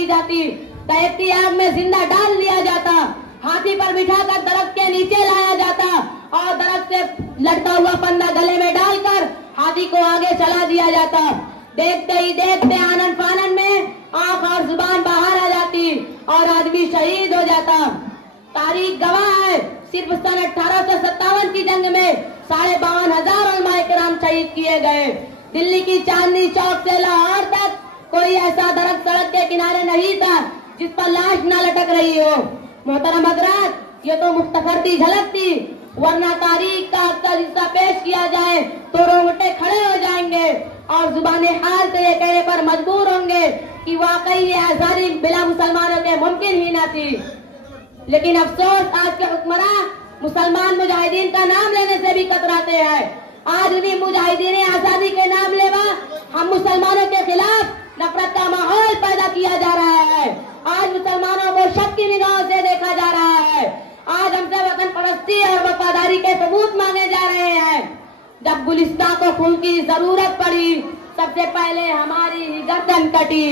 की जाती, दहेज की आग में जिंदा डाल लिया जाता, हाथी पर बिठाकर दरख्त के नीचे लाया जाता और दरख्त से लटका हुआ फंदा गले में डालकर हाथी को आगे चला दिया जाता। देखते ही देखते आनन फानन में आंख और जुबान बाहर आ जाती और आदमी शहीद हो जाता। तारीख गवाह है, सिर्फ सन 1857 की जंग में 52,500 उलमाए किराम शहीद किए गए। दिल्ली की चांदनी चौक से लाहौर तक कोई ऐसा दरख्त सड़क के किनारे नहीं था जिस पर लाश न लटक रही हो। मोहतरम हजरात, ये तो मुख्तसर सी झलक थी, वरना तारीख का अक्सर हिस्सा पेश किया जाए तो रोंगटे खड़े हो जाएंगे और जुबाने हाल से ये कहने पर मजबूर होंगे कि वाकई ये आजादी बिना मुसलमानों के मुमकिन ही न थी। लेकिन अफसोस, आज के हुक्मरान मुसलमान मुजाहिदीन का नाम लेने से भी कतराते हैं। आज उन्हीं मुजाहिदीन आजादी के नाम लेवा हम मुसलमानों के खिलाफ नफरत का माहौल पैदा किया जा रहा है। आज मुसलमानों को शक की निगाहों से देखा जा रहा है। आज हमसे वतन परस्ती और वफादारी के सबूत मांगे जा रहे हैं। जब गुलिस्तान को खून की जरूरत पड़ी, सबसे पहले हमारी ही गर्दन कटी।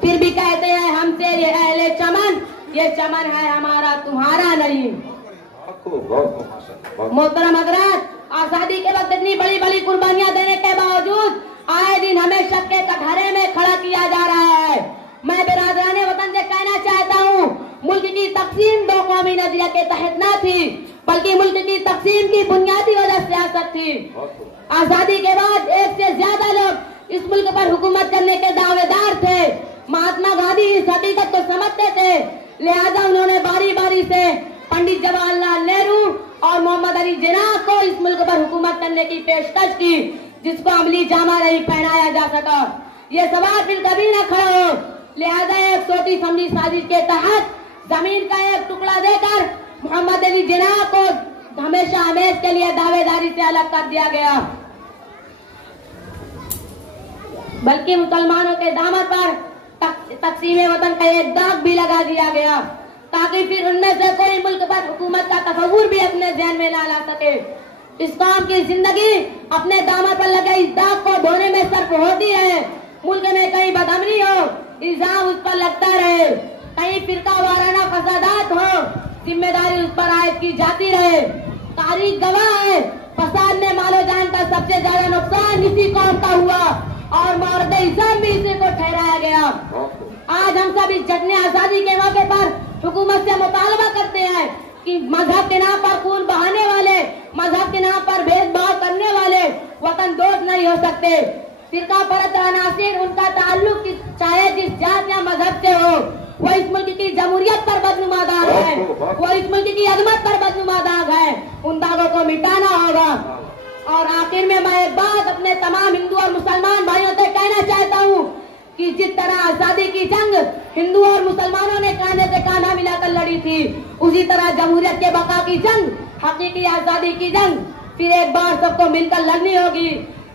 फिर भी कहते हैं हमसे ये अहले चमन, ये चमन है हमारा तुम्हारा नहीं। मोहतरम हजरात, आजादी के वक्त इतनी बड़ी बड़ी कुर्बानियां देने के बावजूद आए दिन हमें शक के कटघरे में खड़ा किया जा रहा है। मैं बिरादराने वतन से कहना चाहता हूँ, मुल्क की तकसीम दो कौमी नजरिया के तहत न थी, बल्कि मुल्क की तकसीम की बुनियादी वजह सियासत थी। आजादी के बाद एक से ज्यादा लोग इस मुल्क पर हुकूमत करने के दावेदार थे। महात्मा गांधी इस हकीकत को समझते थे, लिहाजा उन्होंने बारी बारी से पंडित जवाहरलाल नेहरू और मोहम्मद अली जिन्ना को इस मुल्क पर हुकूमत करने की पेशकश की, जिसको अमली जामा नहीं पहनाया जा सका। ये सवाल फिर कभी न खड़ा हो, लिहाजा एक छोटी समझी साजिश के तहत जमीन का एक टुकड़ा देकर मोहम्मद अली जिन्ना को हमेशा हमेश के लिए दावेदारी से अलग कर दिया गया। बल्कि मुसलमानों के दामन पर तकसीम वतन का एक दाग भी लगा दिया गया, ताकि फिर उनमें से कोई मुल्क पर हुकूमत का तस्वुर भी अपने ध्यान में ना ला सके। इस कौम की जिंदगी अपने दामन पर लगे इस दाग को धोने में सर्फ होती है। मुल्क में कहीं बदअमनी हो, इल्जाम उस पर लगता रहे, कहीं फिरका वाराना फसादात हो, जिम्मेदारी उस पर आयद की जाती रहे। तारीख गवाह है, फसाद में मालो जान का सबसे ज्यादा नुकसान इसी कौम का हुआ और मौरद इस्लाम भी इसी को ठहराया गया। आज हम सब इस जश्न आजादी के मौके पर हुकूमत से मुतालबा करते हैं कि मजहब के नाम पर खून बहाने वाले, मजहब के नाम पर भेदभाव करने वाले वतन दोस्त नहीं हो सकते। फिरका परस्त अनासिर, उनका ताल्लुक चाहे जिस जात या मजहब से हो, वो इस मुल्क की जमहूरियत पर बदनुमा दाग है, वो इस मुल्क की अजमत पर बदनुमा दाग है। उन दागों को मिटाना होगा। और आखिर में मैं एक बात अपने तमाम हिंदू और मुसलमान भाइयों से कहना चाहता हूँ कि जिस तरह आजादी की जंग हिंदू और मुसलमानों ने कांधे से कांधा मिलाकर लड़ी थी, उसी तरह जमहूरियत के बका की जंग, हकीकी आजादी की जंग फिर एक बार सबको मिलकर लड़नी होगी।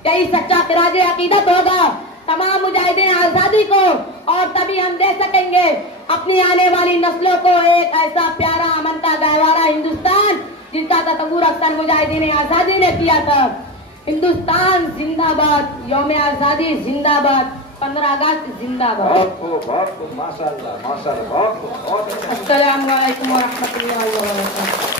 यही सच्चा खिराजे अकीदत होगा तमाम मुजाहिदीन आजादी को, और तभी हम दे सकेंगे अपनी आने वाली नस्लों को एक ऐसा प्यारा अमन का गहवारा हिंदुस्तान जिसका तस्वुर अक्सर मुजाहिदीन आजादी ने किया था। हिंदुस्तान जिंदाबाद, यौम आजादी जिंदाबाद, 15 अगस्त जिंदाबाद। माशाअल्लाह माशाअल्लाह, बहुत अच्छा। अस्सलाम वालेकुम व रहमतुल्लाहि व बरकातहू।